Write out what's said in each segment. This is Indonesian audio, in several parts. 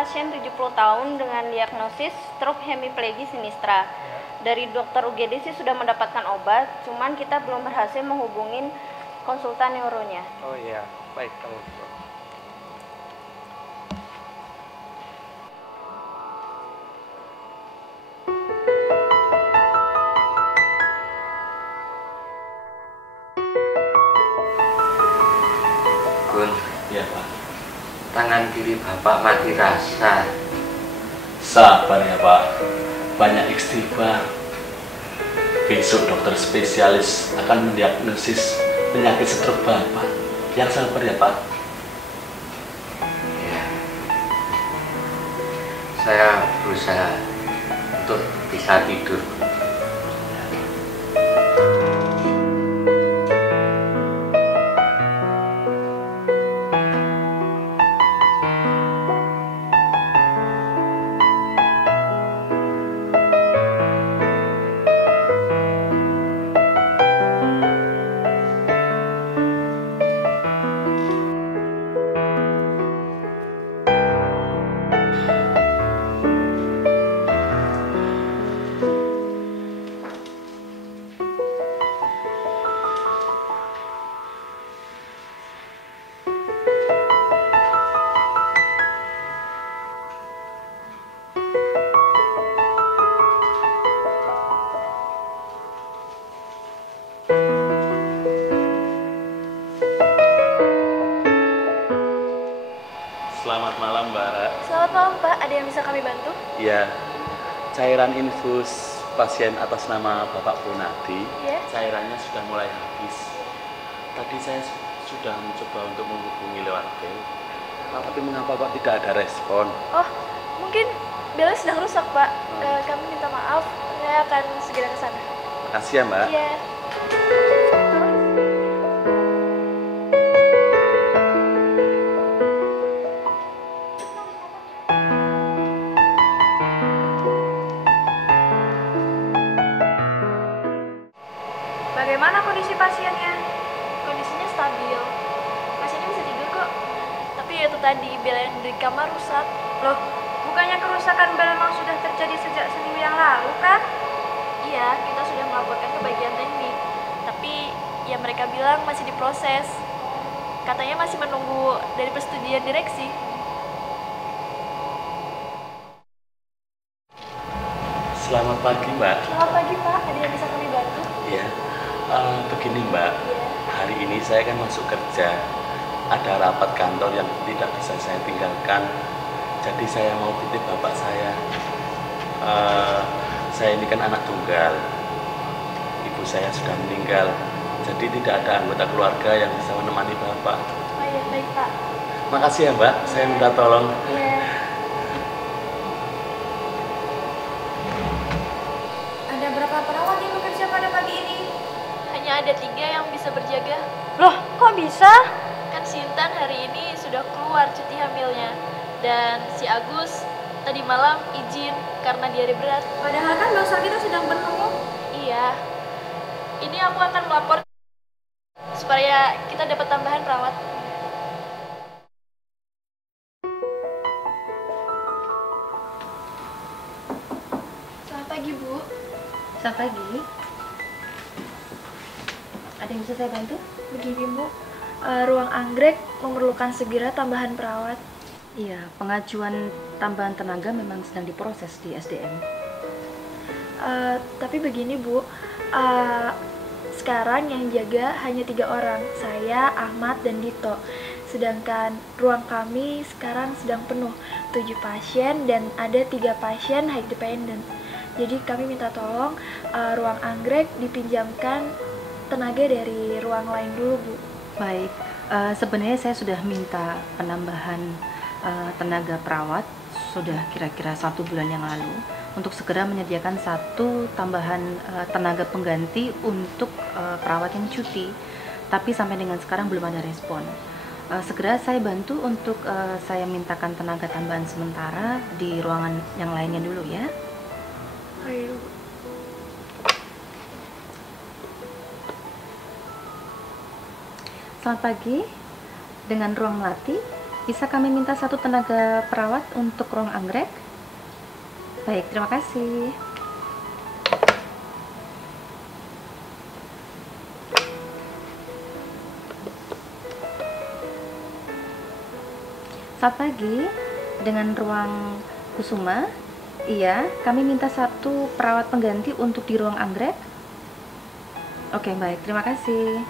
pasien 70 tahun dengan diagnosis stroke hemiplegia sinistra. Dari dokter UGD sih sudah mendapatkan obat, cuman kita belum berhasil menghubungin konsultan neuronya. Oh iya, baik kalau gitu. Gun, Ya Pak. tangan kiri Bapak mati rasa. Sabar ya Pak. Banyak istighfar. Besok dokter spesialis akan mendiagnosis penyakit stroke Bapak. Yang sabar ya Pak. Ya. Saya berusaha untuk bisa tidur. Selamat malam Mbak. Selamat malam Pak, ada yang bisa kami bantu? Ya, cairan infus pasien atas nama Bapak Punadi, Ya. cairannya sudah mulai habis. Tadi saya sudah mencoba untuk menghubungi lewat bel, tapi mengapa kok tidak ada respon? Oh, mungkin belnya sedang rusak Pak. Kami minta maaf, saya akan segera ke sana. Makasih ya Mbak. Iya. Bagaimana kondisi pasiennya? Kondisinya stabil. Pasiennya bisa tidur kok. Tapi ya itu tadi, bel yang di kamar rusak. Loh, bukannya kerusakan bel memang sudah terjadi sejak seminggu yang lalu kan? Iya, kita sudah melaporkan ke bagian teknik. Tapi ya mereka bilang masih diproses. Katanya masih menunggu dari persetujuan direksi. Selamat pagi Mbak. Selamat pagi Pak, ada yang bisa kami bantu? Ya, begini Mbak. Iya. Hari ini saya kan masuk kerja. Ada rapat kantor yang tidak bisa saya tinggalkan. Jadi saya mau titip bapak saya. Saya ini kan anak tunggal. Ibu saya sudah meninggal. Jadi tidak ada anggota keluarga yang bisa menemani bapak. Oh iya, baik Pak. Makasih ya Mbak, saya minta tolong. Iya. Ada berapa perawat yang bekerja pada pagi ini? Hanya ada 3 yang bisa berjaga. Loh, kok bisa? Kan si Intan hari ini sudah keluar cuti hamilnya. Dan si Agus tadi malam izin karena diare berat. Padahal kan dosa kita sedang penuh. Iya. Ini aku akan melapor supaya kita dapat tambahan perawat. Selamat pagi, Bu. Selamat pagi. Ada yang bisa saya bantu? Begini, Bu. Ruang anggrek memerlukan segera tambahan perawat. Iya, pengajuan tambahan tenaga memang sedang diproses di SDM. Tapi begini, Bu. Sekarang yang jaga hanya 3 orang, saya, Ahmad, dan Dito. Sedangkan ruang kami sekarang sedang penuh, 7 pasien dan ada 3 pasien high dependent. Jadi kami minta tolong ruang anggrek dipinjamkan tenaga dari ruang lain dulu, Bu. Baik, sebenarnya saya sudah minta penambahan tenaga perawat sudah kira-kira 1 bulan yang lalu untuk segera menyediakan 1 tambahan tenaga pengganti untuk perawat yang cuti. Tapi sampai dengan sekarang belum ada respon. Segera saya bantu untuk saya mintakan tenaga tambahan sementara di ruangan yang lainnya dulu ya. Ayo. Selamat pagi, dengan ruang melati bisa kami minta 1 tenaga perawat untuk ruang anggrek? Baik, terima kasih. Selamat pagi, dengan ruang Kusuma. Iya, kami minta 1 perawat pengganti untuk di ruang anggrek. Oke, baik, terima kasih.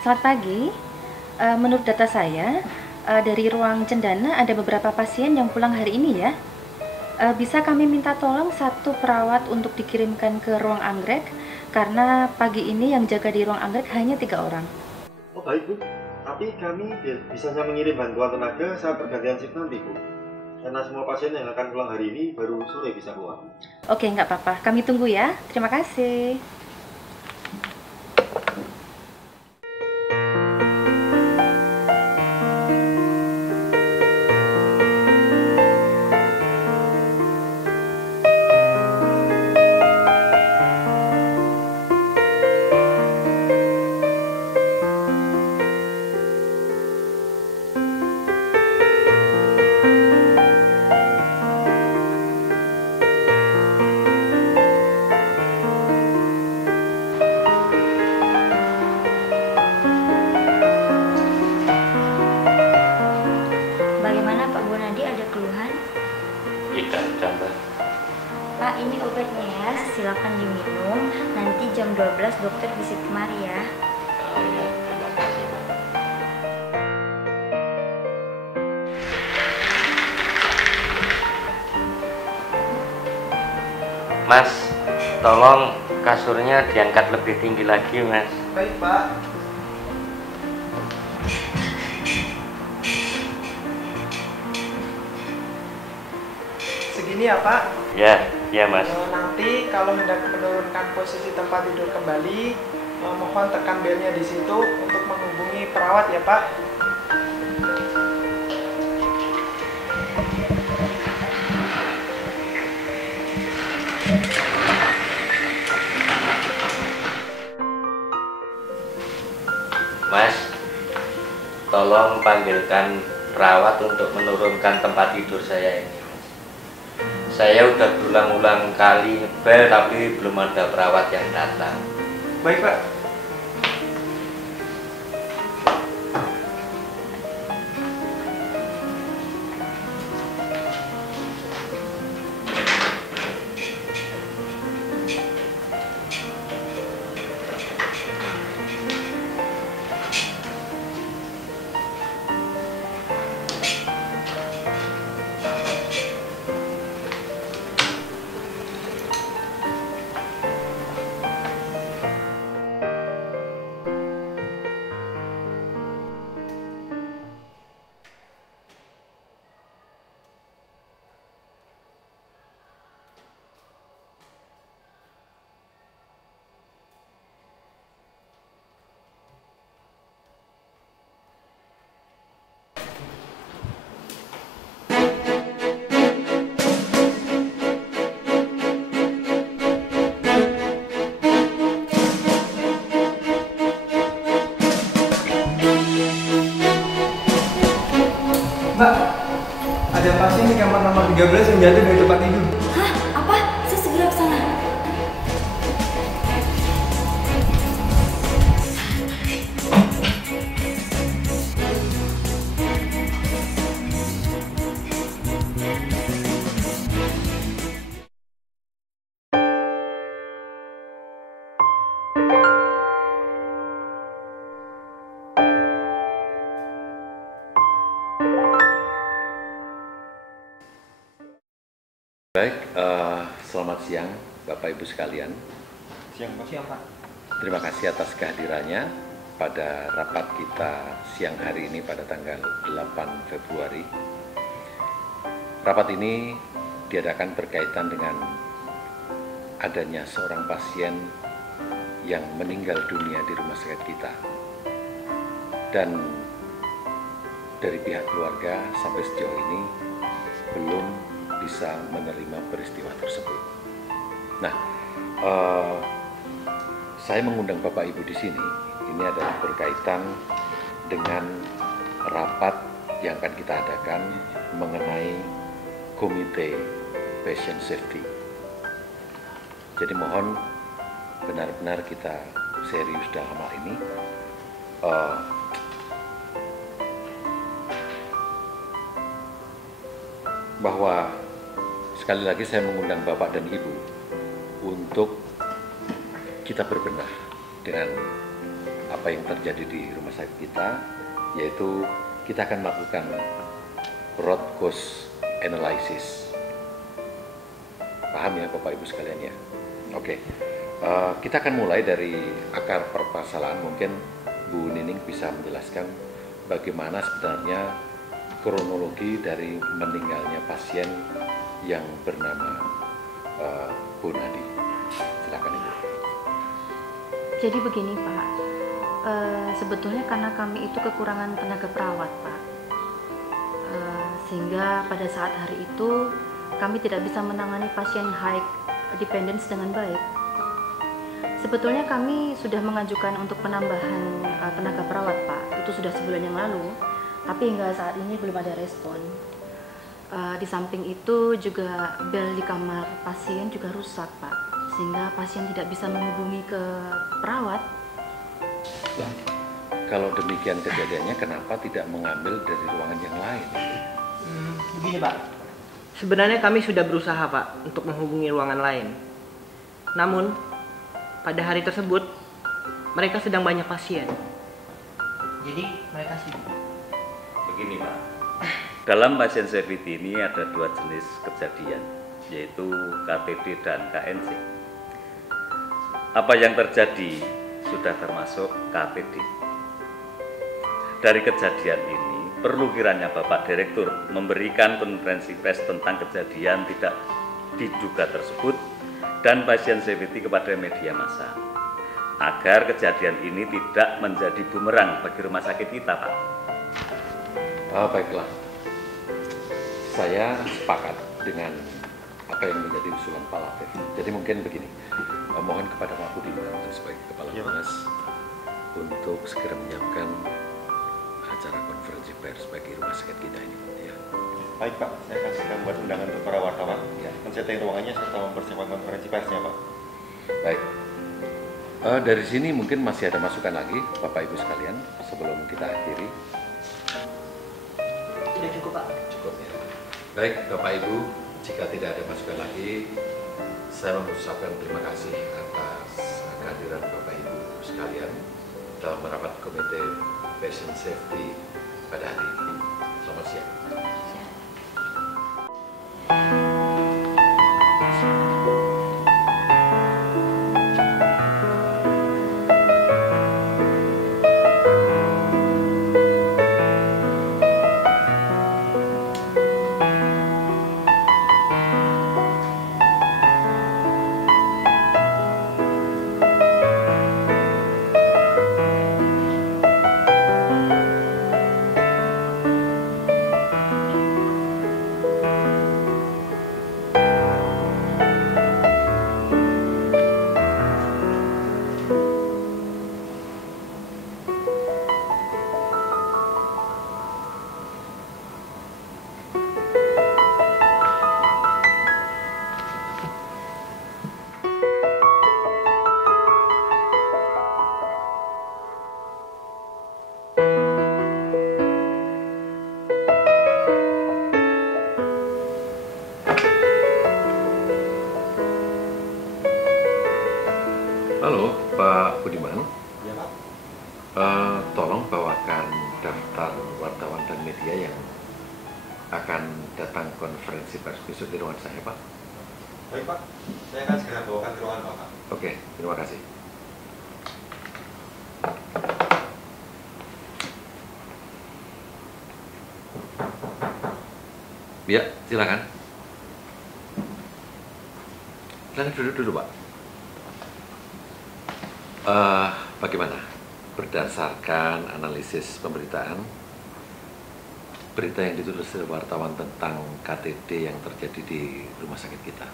Selamat pagi, menurut data saya, dari ruang Cendana ada beberapa pasien yang pulang hari ini ya. Bisa kami minta tolong 1 perawat untuk dikirimkan ke ruang anggrek, karena pagi ini yang jaga di ruang anggrek hanya 3 orang. Oh baik Bu, tapi kami bisanya mengirim bantuan tenaga saat pergantian shift nanti Bu. Karena semua pasien yang akan pulang hari ini baru sore bisa keluar. Oke, nggak apa-apa, kami tunggu ya. Terima kasih. Bagaimana Pak Gunadi, ada keluhan? Tidak ada, Mbak. Pak, ini obatnya ya, silakan diminum. Nanti jam 12 dokter visit kemari ya. Oh ya, terima kasih, Mbak. Mas, tolong kasurnya diangkat lebih tinggi lagi, Mas. Baik, Pak. Segini ya, Pak. Ya, Mas. Nanti kalau hendak menurunkan posisi tempat tidur kembali, mohon tekan belnya di situ untuk menghubungi perawat ya, Pak. Mas, tolong panggilkan perawat untuk menurunkan tempat tidur saya ini. Saya udah berulang-ulang kali bel tapi belum ada perawat yang datang. Baik, Pak. Mbak, ada pasien di kamar nomor 13 yang jatuh dari tempat tidur. Hah? Apa? Saya segera ke sana. Baik, selamat siang Bapak Ibu sekalian. Siang Pak. Siap, Pak. Terima kasih atas kehadirannya pada rapat kita siang hari ini pada tanggal 8 Februari. Rapat ini diadakan berkaitan dengan adanya seorang pasien yang meninggal dunia di rumah sakit kita. Dan dari pihak keluarga sampai sejauh ini belum bisa menerima peristiwa tersebut. Nah, saya mengundang Bapak Ibu di sini, ini adalah berkaitan dengan rapat yang akan kita adakan mengenai Komite Patient Safety. Jadi mohon benar-benar kita serius dalam hal ini. Bahwa sekali lagi saya mengundang Bapak dan Ibu untuk kita berbenah dengan apa yang terjadi di rumah sakit kita, yaitu kita akan melakukan root cause analysis. Paham ya Bapak Ibu sekalian ya? Oke, kita akan mulai dari akar permasalahan. Mungkin Bu Nining bisa menjelaskan bagaimana sebenarnya kronologi dari meninggalnya pasien yang bernama Bu Nadi. Silakan Ibu. Jadi begini Pak, sebetulnya karena kami itu kekurangan tenaga perawat Pak, sehingga pada saat hari itu kami tidak bisa menangani pasien high dependence dengan baik. Sebetulnya kami sudah mengajukan untuk penambahan tenaga perawat Pak, itu sudah sebulan yang lalu, tapi hingga saat ini belum ada respon. Di samping itu juga bel di kamar pasien juga rusak Pak, sehingga pasien tidak bisa menghubungi ke perawat. Nah, kalau demikian kejadiannya, kenapa tidak mengambil dari ruangan yang lain? Begini Pak, sebenarnya kami sudah berusaha Pak untuk menghubungi ruangan lain. Namun pada hari tersebut mereka sedang banyak pasien, jadi mereka sibuk. Begini Pak, dalam pasien safety ini ada dua jenis kejadian, yaitu KTD dan KNC. Apa yang terjadi sudah termasuk KTD. Dari kejadian ini, perlu kiranya Bapak Direktur memberikan konferensi pers tentang kejadian tidak diduga tersebut dan pasien safety kepada media massa, agar kejadian ini tidak menjadi bumerang bagi rumah sakit kita Pak. Baiklah, saya sepakat dengan apa yang menjadi usulan Pak Latif. Jadi mungkin begini, mohon kepada Pak Budiman sebagai Kepala Dinas untuk segera menyiapkan acara konferensi pers bagi rumah sakit kita ini. Ya. Baik Pak, saya akan segera membuat undangan untuk para wartawan, men-setting ruangannya serta mempersiapkan konferensi persnya Pak. Baik. Dari sini mungkin masih ada masukan lagi Bapak Ibu sekalian sebelum kita akhiri. Sudah cukup Pak. Cukup ya. Baik Bapak Ibu, jika tidak ada masukan lagi, saya mengucapkan terima kasih atas kehadiran Bapak Ibu sekalian dalam rapat Komite Patient Safety pada hari ini. Selamat siang. Halo, Pak Budiman. Ya Pak. Tolong bawakan daftar wartawan dan media yang akan datang konferensi pers besok di ruangan saya, Pak. Baik Pak, saya akan segera bawakan ke ruangan Bapak. Oke, terima kasih. Ya, silakan. Silakan duduk dulu, Pak. Bagaimana? Berdasarkan analisis pemberitaan, berita yang ditulis oleh wartawan tentang KTD yang terjadi di rumah sakit kita?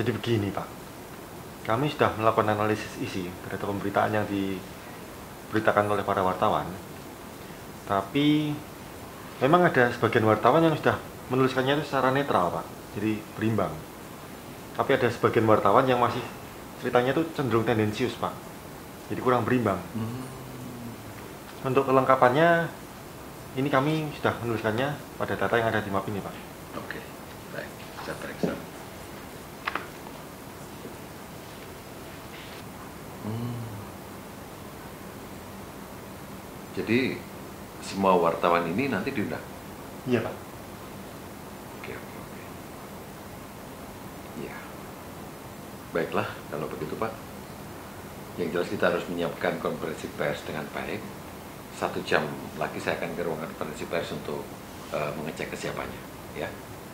Jadi begini Pak, kami sudah melakukan analisis isi terhadap pemberitaan yang diberitakan oleh para wartawan. Tapi memang ada sebagian wartawan yang sudah menuliskannya itu secara netral Pak, jadi berimbang. Tapi ada sebagian wartawan yang masih ceritanya itu cenderung tendensius Pak, jadi kurang berimbang. Untuk kelengkapannya, ini kami sudah menuliskannya pada data yang ada di map ini Pak. Oke, baik, saya periksa. Jadi semua wartawan ini nanti diundang? Iya Pak. Oke. Iya. Baiklah, kalau begitu Pak. Yang jelas kita harus menyiapkan konferensi pers dengan baik. 1 jam lagi saya akan ke ruangan konferensi pers untuk mengecek kesiapannya. Ya.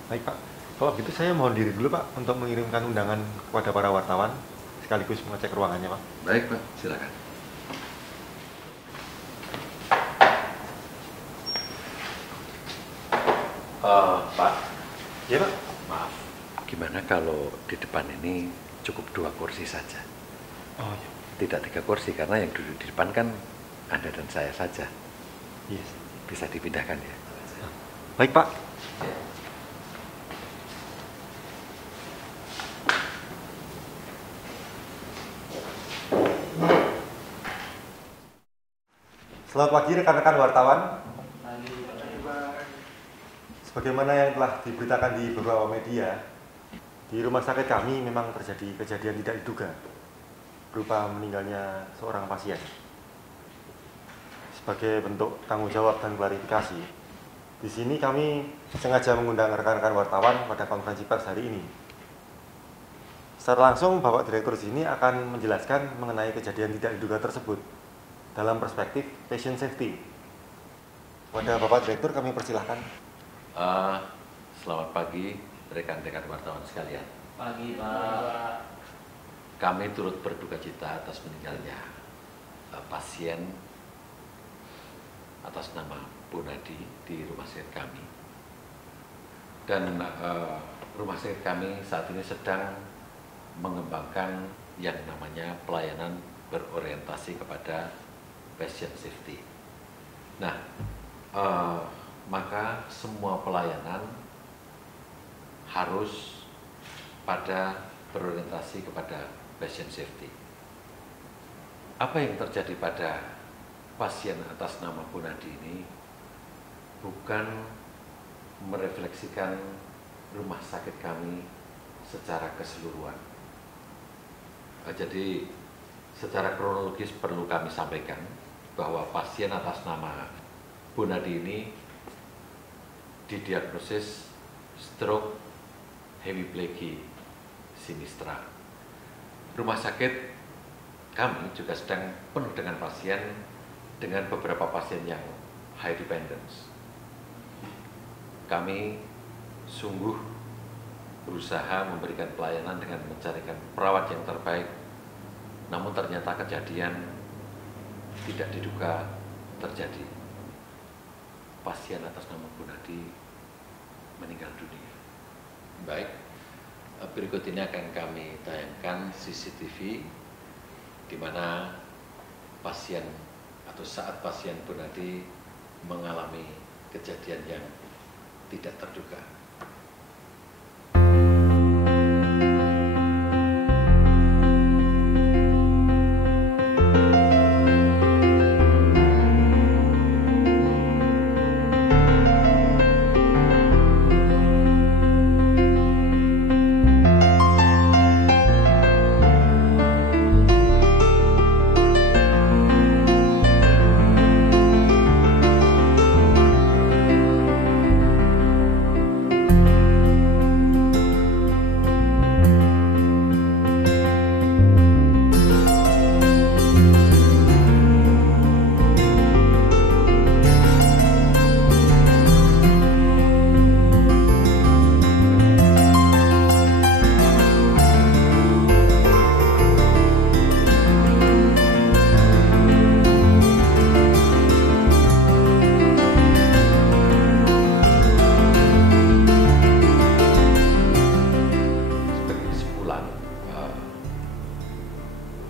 Baik Pak. Kalau gitu saya mohon diri dulu Pak untuk mengirimkan undangan kepada para wartawan sekaligus mengecek ruangannya Pak. Baik Pak, silakan. Pak. Ya Pak. Maaf. Gimana kalau di depan ini cukup 2 kursi saja? Oh iya. Tidak 3 kursi karena yang duduk di depan kan Anda dan saya saja. Yes. Bisa dipindahkan ya. Baik Pak. Selamat pagi rekan-rekan wartawan. Sebagaimana yang telah diberitakan di beberapa media, di rumah sakit kami memang terjadi kejadian tidak diduga berupa meninggalnya seorang pasien. Sebagai bentuk tanggung jawab dan klarifikasi, di sini kami sengaja mengundang rekan-rekan wartawan pada konferensi pers hari ini. Secara langsung, Bapak Direktur di sini akan menjelaskan mengenai kejadian tidak diduga tersebut dalam perspektif patient safety. Pada Bapak Direktur kami persilahkan. Selamat pagi rekan-rekan wartawan sekalian. Pagi Pak. Kami turut berduka cita atas meninggalnya pasien atas nama Bu Nadi di rumah sakit kami. Dan rumah sakit kami saat ini sedang mengembangkan yang namanya pelayanan berorientasi kepada patient safety. Nah, maka semua pelayanan harus berorientasi kepada patient safety. Apa yang terjadi pada pasien atas nama Bu Nadi ini bukan merefleksikan rumah sakit kami secara keseluruhan. Jadi secara kronologis perlu kami sampaikan bahwa pasien atas nama Bu Nadi ini didiagnosis stroke hemiplegia sinistra. Rumah sakit kami juga sedang penuh dengan pasien, dengan beberapa pasien yang high dependence. Kami sungguh berusaha memberikan pelayanan dengan mencarikan perawat yang terbaik, namun ternyata kejadian tidak diduga terjadi. Pasien atas nama Bu Nadi meninggal dunia. Baik, berikut ini akan kami tayangkan CCTV di mana pasien atau saat pasien Bu Nadi mengalami kejadian yang tidak terduga.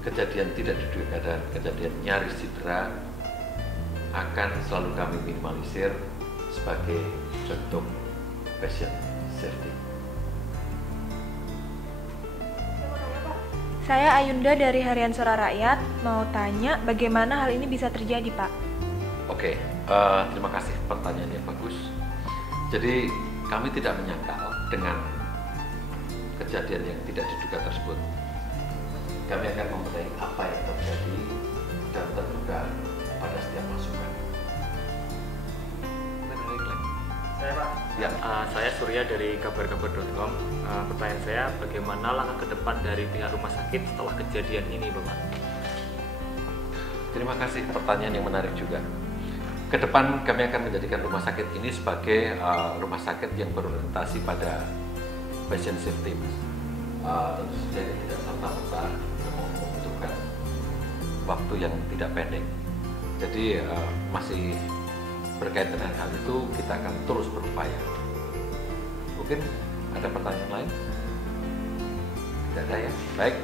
kejadian tidak diduga dan kejadian nyaris cedera akan selalu kami minimalisir sebagai contoh patient safety. Saya Ayunda dari Harian Suara Rakyat, mau tanya bagaimana hal ini bisa terjadi, Pak? Oke, terima kasih pertanyaan yang bagus. Jadi kami tidak menyangkal dengan kejadian yang tidak diduga tersebut. Kami akan membenahi apa yang terjadi dan terduga pada setiap masukan. Saya Pak. Ya. Saya Surya dari kabarkabar.com. Pertanyaan saya, bagaimana langkah ke depan dari pihak rumah sakit setelah kejadian ini, Bapak? Terima kasih, pertanyaan yang menarik juga. Ke depan kami akan menjadikan rumah sakit ini sebagai rumah sakit yang berorientasi pada patient safety. Tentu saja ini tidak serta-merta membutuhkan waktu yang tidak pendek. Jadi masih berkaitan dengan hal itu kita akan terus berupaya. Mungkin ada pertanyaan lain? Tidak ada ya? Baik.